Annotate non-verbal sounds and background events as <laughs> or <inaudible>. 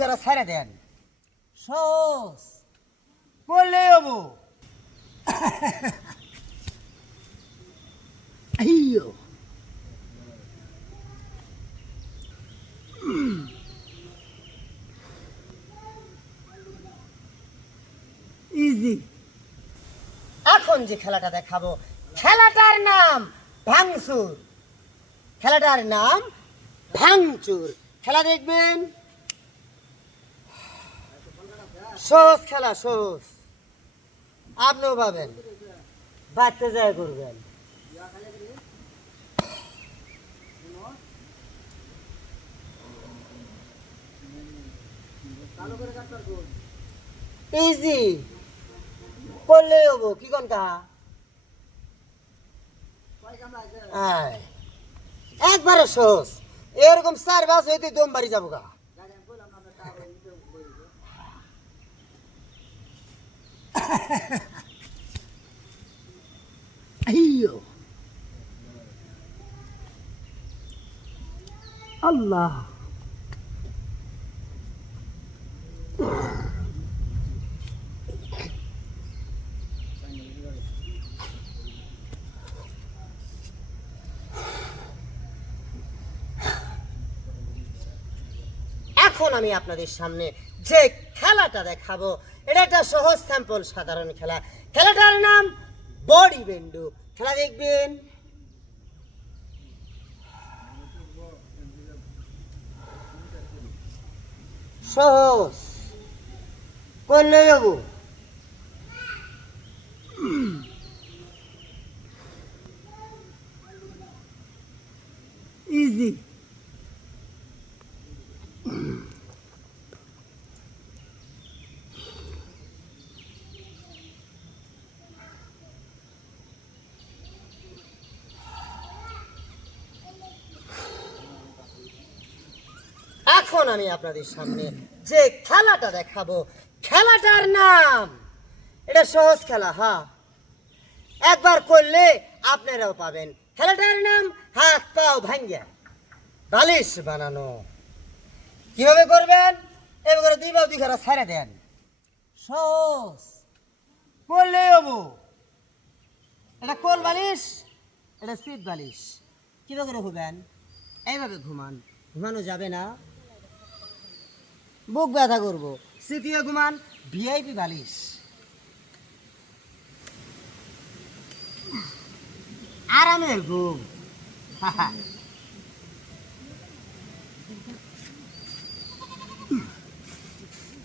ছাড়া দেন। হব। আইয়ো। ইজি। এখন যে খেলাটা দেখাবো খেলাটার নাম ভাঙচুর। খেলাটার নাম ভাঙচুর। খেলা দেখবেন? সহজ খেলা সহজ আপনিও পাবেন। বাড়তে যায় করবেন। ইজি করলে হব, কি আয়। একবারে সহজ এরকম চার বাস হইতে দম বাড়ি যাব গা <laughs> 哎呦！阿拉。Yeah. এখন আমি আপনাদের সামনে যে খেলাটা দেখাবো, এটা একটা সহজ স্যাম্পল সাধারণ খেলা। খেলাটার নাম বডি বেন্ডু। খেলা দেখবেন। সহজ। করলে ইজি এখন আমি আপনাদের সামনে যে খেলাটা দেখাবো, খেলাটার নাম। এটা সহজ খেলা হ্যাঁ। একবার করলে আপনারাও পাবেন। খেলাটার নাম হাত পাও ভাঙ্গা। বালিশ বানানো। কীভাবে করবেন? এবার দুই বাউ দুই ঘরা ছেড়ে দেন। সহজ। করলে হব। এটা কোল বালিশ? এটা সিট বালিশ। কীভাবে ঘুমেন? এইভাবে ঘুমান। ঘুমানো যাবে না। বুক ব্যথা করব। তৃতীয় গুমান ভিআইপি বালিশ। আরামের ঘুম। <laughs>